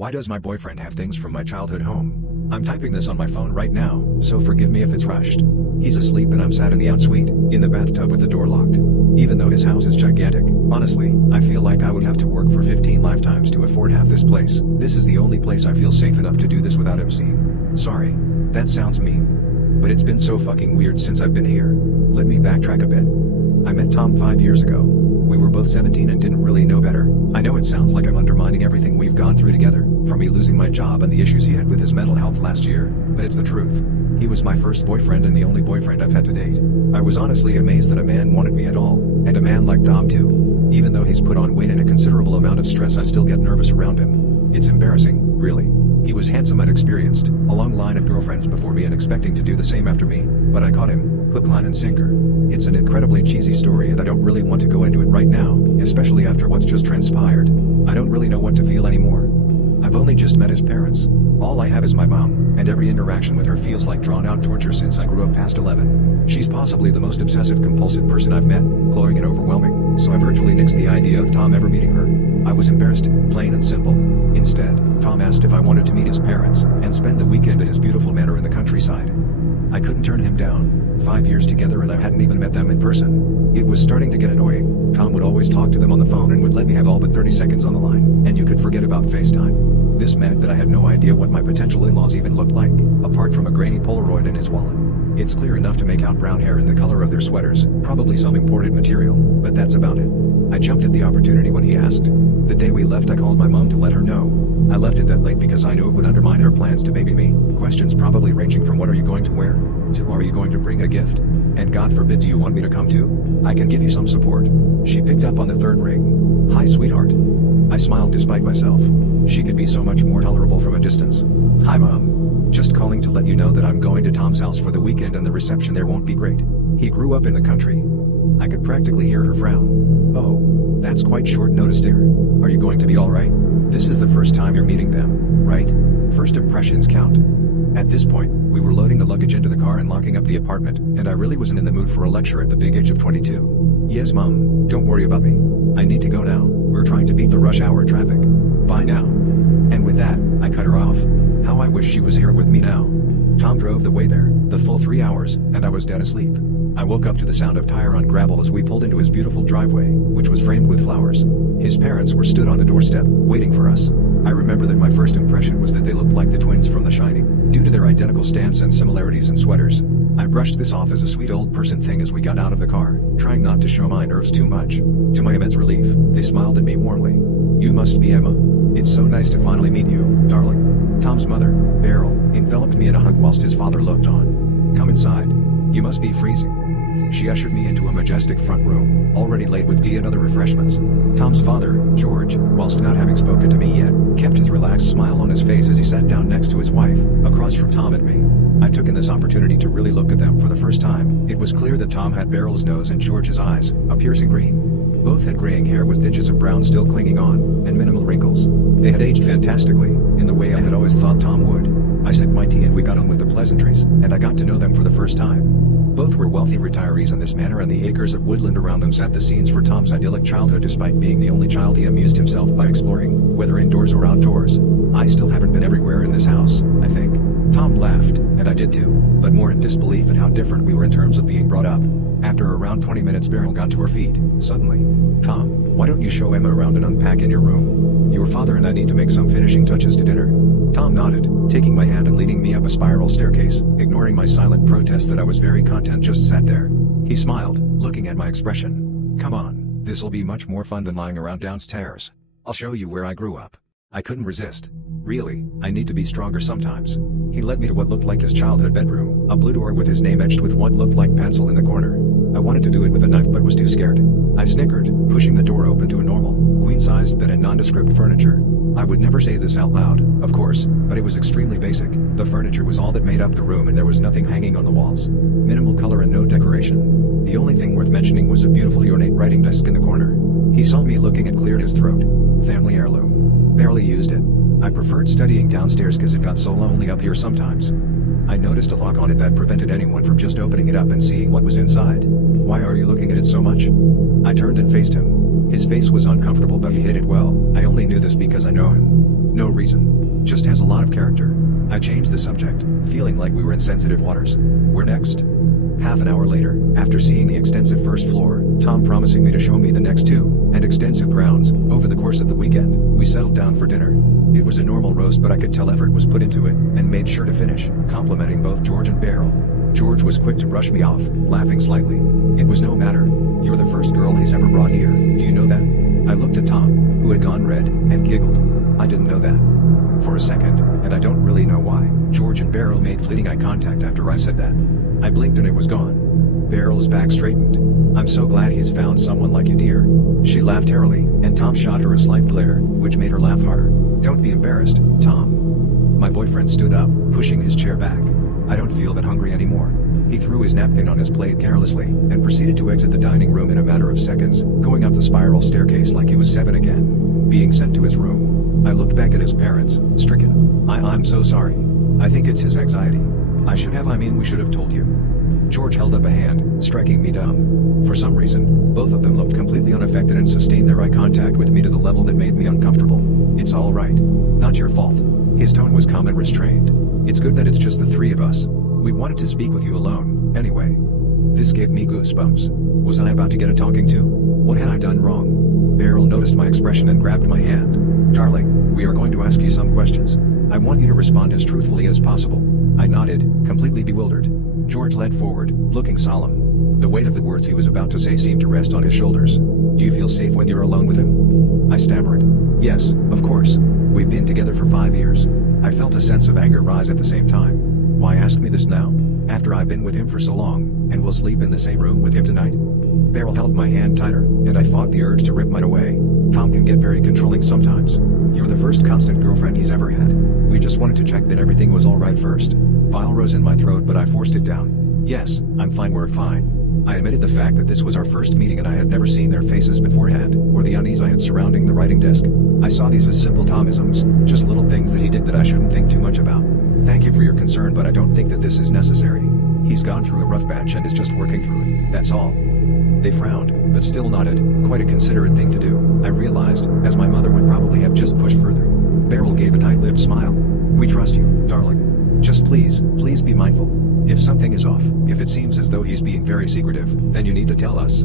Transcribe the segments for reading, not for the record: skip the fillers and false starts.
Why does my boyfriend have things from my childhood home? I'm typing this on my phone right now, so forgive me if it's rushed. He's asleep and I'm sat in the ensuite, in the bathtub with the door locked. Even though his house is gigantic, honestly, I feel like I would have to work for 15 lifetimes to afford half this place. This is the only place I feel safe enough to do this without him seeing. Sorry. That sounds mean. But it's been so fucking weird since I've been here. Let me backtrack a bit. I met Tom 5 years ago. We were both 17 and didn't really know better. I know it sounds like I'm undermining everything we've gone through together, from me losing my job and the issues he had with his mental health last year, but it's the truth. He was my first boyfriend and the only boyfriend I've had to date. I was honestly amazed that a man wanted me at all, and a man like Tom too. Even though he's put on weight and a considerable amount of stress, I still get nervous around him. It's embarrassing, really. He was handsome and experienced, a long line of girlfriends before me and expecting to do the same after me, but I caught him, hook, line and sinker. It's an incredibly cheesy story and I don't really want to go into it right now, especially after what's just transpired. I don't really know what to feel anymore. I've only just met his parents. All I have is my mom, and every interaction with her feels like drawn-out torture since I grew up past 11. She's possibly the most obsessive-compulsive person I've met, cloying and overwhelming, so I virtually nixed the idea of Tom ever meeting her. I was embarrassed, plain and simple. Instead, Tom asked if I wanted to meet his parents, and spend the weekend at his beautiful manor in the countryside. I couldn't turn him down. 5 years together and I hadn't even met them in person. It was starting to get annoying. Tom would always talk to them on the phone and would let me have all but 30 seconds on the line, and you could forget about FaceTime. This meant that I had no idea what my potential in-laws even looked like, apart from a grainy Polaroid in his wallet. It's clear enough to make out brown hair and the color of their sweaters, probably some imported material, but that's about it. I jumped at the opportunity when he asked. The day we left I called my mom to let her know. I left it that late because I knew it would undermine her plans to baby me. Questions probably ranging from what are you going to wear, to are you going to bring a gift, and God forbid do you want me to come too? I can give you some support. She picked up on the third ring. Hi sweetheart. I smiled despite myself. She could be so much more tolerable from a distance. Hi mom. Just calling to let you know that I'm going to Tom's house for the weekend and the reception there won't be great. He grew up in the country. I could practically hear her frown. Oh, that's quite short notice dear. Are you going to be alright? This is the first time you're meeting them, right? First impressions count. At this point, we were loading the luggage into the car and locking up the apartment, and I really wasn't in the mood for a lecture at the big age of 22. Yes mom, don't worry about me. I need to go now, we're trying to beat the rush hour traffic. Bye now. And with that, I cut her off. How I wish she was here with me now. Tom drove the way there, the full 3 hours, and I was dead asleep. I woke up to the sound of tire on gravel as we pulled into his beautiful driveway, which was framed with flowers. His parents were stood on the doorstep, waiting for us. I remember that my first impression was that they looked like the twins from The Shining, due to their identical stance and similarities in sweaters. I brushed this off as a sweet old person thing as we got out of the car, trying not to show my nerves too much. To my immense relief, they smiled at me warmly. You must be Emma. It's so nice to finally meet you, darling. Tom's mother, Beryl, enveloped me in a hug whilst his father looked on. Come inside. You must be freezing. She ushered me into a majestic front room, already laid with tea and other refreshments. Tom's father, George, whilst not having spoken to me yet, kept his relaxed smile on his face as he sat down next to his wife, across from Tom and me. I took in this opportunity to really look at them for the first time. It was clear that Tom had Beryl's nose and George's eyes, a piercing green. Both had graying hair with tinges of brown still clinging on, and minimal wrinkles. They had aged fantastically, in the way I had always thought Tom would. I sipped my tea and we got on with the pleasantries, and I got to know them for the first time. Both were wealthy retirees in this manor, and the acres of woodland around them set the scenes for Tom's idyllic childhood. Despite being the only child, he amused himself by exploring, whether indoors or outdoors. I still haven't been everywhere in this house, I think. Tom laughed, and I did too, but more in disbelief at how different we were in terms of being brought up. After around 20 minutes Beryl got to her feet, suddenly. Tom, why don't you show Emma around and unpack in your room? Your father and I need to make some finishing touches to dinner. Tom nodded, taking my hand and leading me up a spiral staircase, ignoring my silent protest that I was very content just sat there. He smiled, looking at my expression. Come on, this'll be much more fun than lying around downstairs. I'll show you where I grew up. I couldn't resist. Really, I need to be stronger sometimes. He led me to what looked like his childhood bedroom, a blue door with his name etched with what looked like pencil in the corner. I wanted to do it with a knife but was too scared. I snickered, pushing the door open to a normal, queen-sized bed and nondescript furniture. I would never say this out loud, of course, but it was extremely basic. The furniture was all that made up the room and there was nothing hanging on the walls. Minimal color and no decoration. The only thing worth mentioning was a beautifully ornate writing desk in the corner. He saw me looking and cleared his throat. Family heirloom. Barely used it. I preferred studying downstairs cause it got so lonely up here sometimes. I noticed a lock on it that prevented anyone from just opening it up and seeing what was inside. Why are you looking at it so much? I turned and faced him. His face was uncomfortable but he hid it well. I only knew this because I know him. No reason. Just has a lot of character. I changed the subject, feeling like we were in sensitive waters. Where next? Half an hour later, after seeing the extensive first floor, Tom promising me to show me the next two, and extensive grounds, over the course of the weekend, we settled down for dinner. It was a normal roast, but I could tell effort was put into it, and made sure to finish, complimenting both George and Beryl. George was quick to brush me off, laughing slightly. It was no matter. You're the first girl he's ever brought here, do you know that? I looked at Tom, who had gone red, and giggled. I didn't know that. For a second, and I don't really know why, George and Beryl made fleeting eye contact after I said that. I blinked and it was gone. Beryl's back straightened. I'm so glad he's found someone like you, dear. She laughed airily, and Tom shot her a slight glare, which made her laugh harder. Don't be embarrassed, Tom. My boyfriend stood up, pushing his chair back. I don't feel that hungry anymore. He threw his napkin on his plate carelessly, and proceeded to exit the dining room in a matter of seconds, going up the spiral staircase like he was 7 again. Being sent to his room. I looked back at his parents, stricken. I'm so sorry. I think it's his anxiety. We should have told you. George held up a hand, striking me dumb. For some reason, both of them looked completely unaffected and sustained their eye contact with me to the level that made me uncomfortable. It's all right. Not your fault. His tone was calm and restrained. It's good that it's just the three of us. We wanted to speak with you alone, anyway. This gave me goosebumps. Was I about to get a talking to? What had I done wrong? Beryl noticed my expression and grabbed my hand. Darling, we are going to ask you some questions. I want you to respond as truthfully as possible. I nodded, completely bewildered. George leaned forward, looking solemn. The weight of the words he was about to say seemed to rest on his shoulders. Do you feel safe when you're alone with him? I stammered. Yes, of course. We've been together for 5 years. I felt a sense of anger rise at the same time. Why ask me this now? After I've been with him for so long, and will sleep in the same room with him tonight? Beryl held my hand tighter, and I fought the urge to rip mine away. Tom can get very controlling sometimes. You're the first constant girlfriend he's ever had. We just wanted to check that everything was alright first. Bile rose in my throat, but I forced it down. Yes, I'm fine, we're fine. I admitted the fact that this was our first meeting and I had never seen their faces beforehand, or the unease I had surrounding the writing desk. I saw these as simple Tomisms, just little things that he did that I shouldn't think too much about. Thank you for your concern, but I don't think that this is necessary. He's gone through a rough patch and is just working through it, that's all. They frowned, but still nodded, quite a considerate thing to do, I realized, as my mother would probably have just pushed further. Beryl gave a tight-lipped smile. We trust you, darling. Just please be mindful. If something is off, if it seems as though he's being very secretive, then you need to tell us.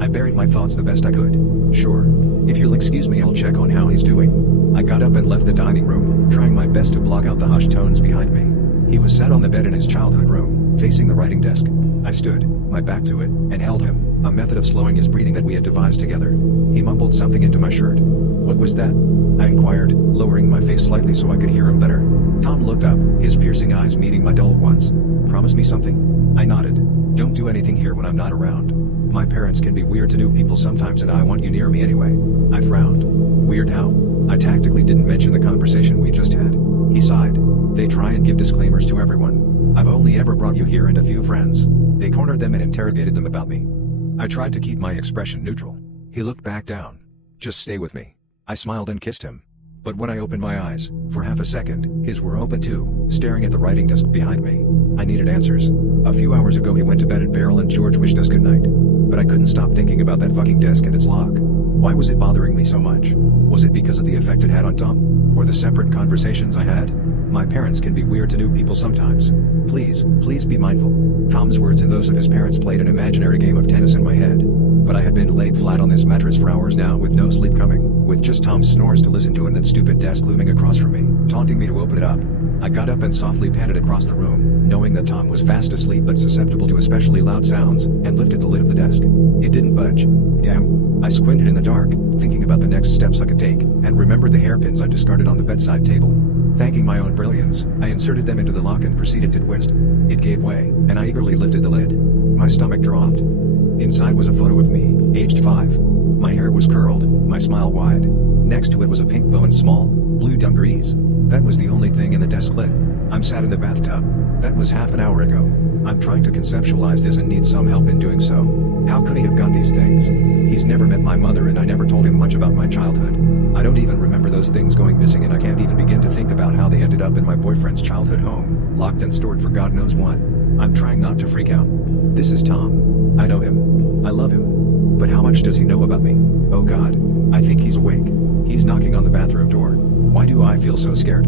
I buried my thoughts the best I could. Sure. If you'll excuse me, I'll check on how he's doing. I got up and left the dining room, trying my best to block out the hushed tones behind me. He was sat on the bed in his childhood room, facing the writing desk. I stood, my back to it, and held him, a method of slowing his breathing that we had devised together. He mumbled something into my shirt. What was that? I inquired, lowering my face slightly so I could hear him better. Tom looked up, his piercing eyes meeting my dull ones. Promise me something? I nodded. Don't do anything here when I'm not around. My parents can be weird to new people sometimes and I want you near me anyway. I frowned. Weird how? I tactically didn't mention the conversation we just had. He sighed. They try and give disclaimers to everyone. I've only ever brought you here and a few friends. They cornered them and interrogated them about me. I tried to keep my expression neutral. He looked back down. Just stay with me. I smiled and kissed him. But when I opened my eyes, for half a second, his were open too, staring at the writing desk behind me. I needed answers. A few hours ago he went to bed and Beryl and George wished us goodnight. But I couldn't stop thinking about that fucking desk and its lock. Why was it bothering me so much? Was it because of the effect it had on Tom? Or the separate conversations I had? My parents can be weird to new people sometimes. Please be mindful. Tom's words and those of his parents played an imaginary game of tennis in my head. But I had been laid flat on this mattress for hours now with no sleep coming, with just Tom's snores to listen to and that stupid desk looming across from me, taunting me to open it up. I got up and softly panted across the room, knowing that Tom was fast asleep but susceptible to especially loud sounds, and lifted the lid of the desk. It didn't budge. Damn. I squinted in the dark, thinking about the next steps I could take, and remembered the hairpins I discarded on the bedside table. Thanking my own brilliance, I inserted them into the lock and proceeded to twist. It gave way, and I eagerly lifted the lid. My stomach dropped. Inside was a photo of me, aged 5. My hair was curled, my smile wide. Next to it was a pink bow and small, blue dungarees. That was the only thing in the desk lit. I'm sat in the bathtub. That was half an hour ago. I'm trying to conceptualize this and need some help in doing so. How could he have got these things? He's never met my mother and I never told him much about my childhood. I don't even remember those things going missing and I can't even begin to think about how they ended up in my boyfriend's childhood home, locked and stored for God knows what. I'm trying not to freak out. This is Tom. I know him. I love him. But how much does he know about me? Oh God. I think he's awake. He's knocking on the bathroom door. Why do I feel so scared?